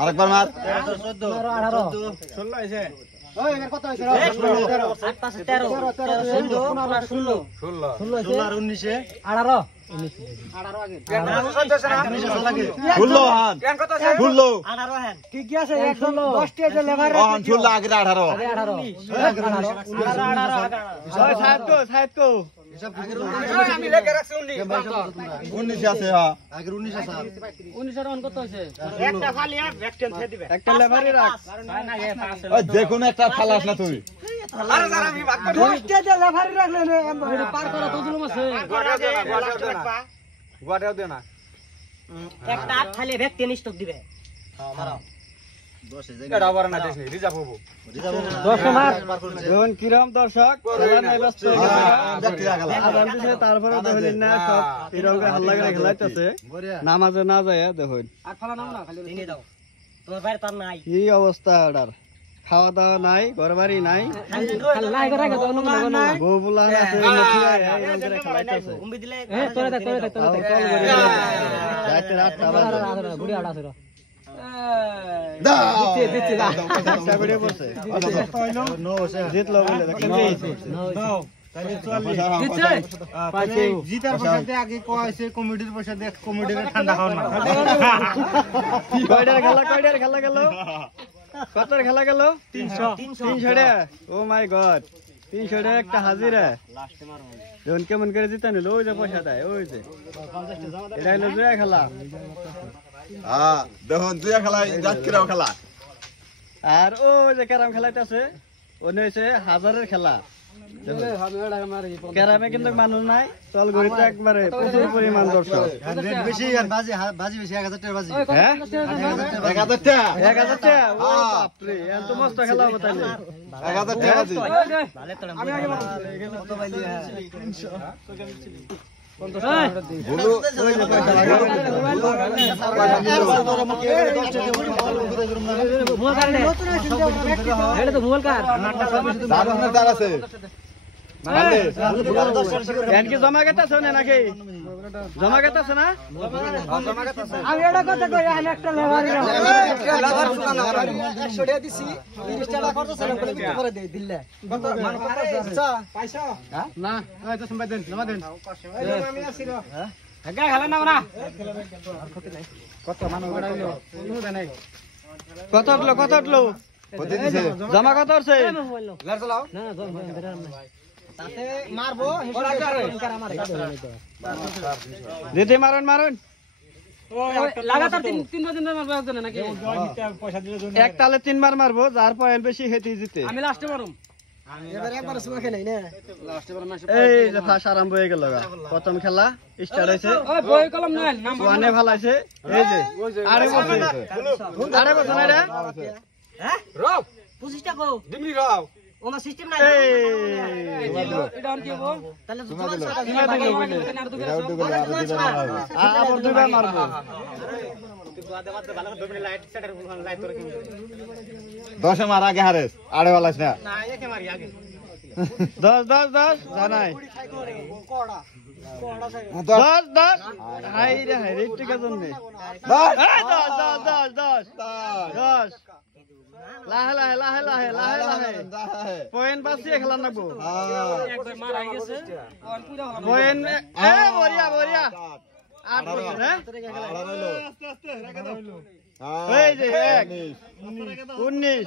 আরেকবার মার। দেখুন একটা খালাস না তুই কিরম দর্শক তারপরে দেখলেন না সব এরকম হাল্লা করে খেলাইতেছে নামাজে না যায় দেখুন কি অবস্থা ওটার খাওয়া দাওয়া নাই ঘর বাড়ি নাই বউ বুলা জিতলো বলে জিতার পয়সাতে আগে কয়েছে কমিটির পয়সা দিয়ে কমিটির ঠান্ডা খাওয়া না কয়টার খেলা গেল কতর খেলা গেল 300 ও মাই গড 300 টাকা একটা হাজিরা যখন কেমন করে জিতা নিল ওই যে পয়সা দেয় ওই যে এটা হলো জুয়া খেলা দেখুন জুয়া খেলায় জাতকিরাও খেলা আর ওই যে ক্যারাম খেলাইতেছে ওনে হচ্ছে হাজারের খেলা ক্যারামে কিন্তু মানুষ নাই চল গড়িতে একবারে প্রচুর পরিমাণ দর্শক বেশি বাজি বেশি 1000 টাকা বাজি হ্যাঁ 1000 টাকা ও বাপ রে এত মস্ত খেলা হতো তাইলে 1000 টাকা বাজি আমি আগে কত বাইলি 300 জমা গেতেছে নাকি জমা গেতেছে না আমি এটা কথা কই একটা লেবার 100 টাকা দিছি 30 টাকা খরচ ছিল বলে করে দেই দিলে কত মান কত আছে পয়সা হ্যাঁ না এই তো সম্বাদ দেন জমা দেন আমি আসি রে হ্যাঁ গা খেলা না না কত মান ওড়া হইলো কোনো নাই কত উঠলো কত দিছে জমা কত হচ্ছে লার চালাও না জমা তাতে মারবো দিতে মারুন লাগাতার 3 দিন মারবো একজনে নাকি পয়সা দিলে এক তালে 3 বার মারবো যার পয়েন্ট বেশি হেতি জিতে আমি লাস্টে মারুম এবারে একবার সুমা খেলাই না লাস্টে বার না এই যে ফাঁস আরম্ভ হয়ে গেল প্রথম খেলা স্টার্ট হইছে ওই বই কলম নাই নাম ওয়ানে ভালাইছে এই যে আরে বছর না রে হ্যাঁ রব 25 টাকা দিবনি রব ওনা সিস্টেম নাই এটা অন কি হবো তাহলে আবার দুইবার মারবো দশে মার আগে হারেস আড়ে বালাস না 10 জানাই 10 হাই রে টিকা জন্য 10 লাহে পয়েন্ট বাঁচিয়ে খেলা নাকবো পয়েন্ট বরিয়া 8 বছর হ্যাঁ এই যে 19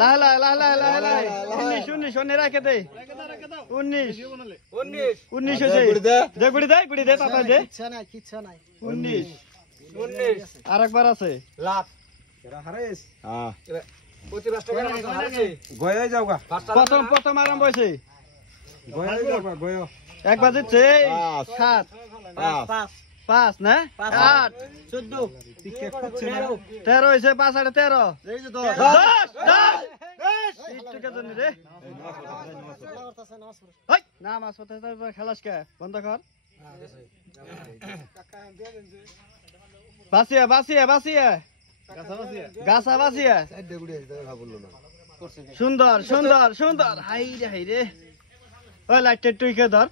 লাহে 19 অন্য রাখে দে 19 হয়েছে গুড়ি দে তাতা দে কিচ্ছা নাই 19 আরেকবার আছে লাভ হারেস হ্যাঁ 25 টাকা গয় যাওগা প্রথম আরম্ভ হইছে গয় যাওগা গয় এক বাজেছে 7 5 না 8 14 13 হইছে 5 8 13 এই যে 10 টাকা জন্য রে হই না মাছ পথে খেলাস কে বন্ধ কর বাসিয়া গাছা বাসিয়া সুন্দর সুন্দর সুন্দর হাই রে ওই লাইটের টুইকে ধর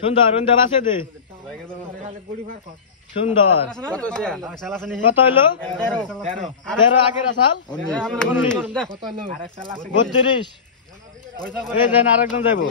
সুন্দর উন্দা বাসে দে সুন্দর কত হইলো 13 আগের সাল 19 32 এই দেন আরেকজন যাইবো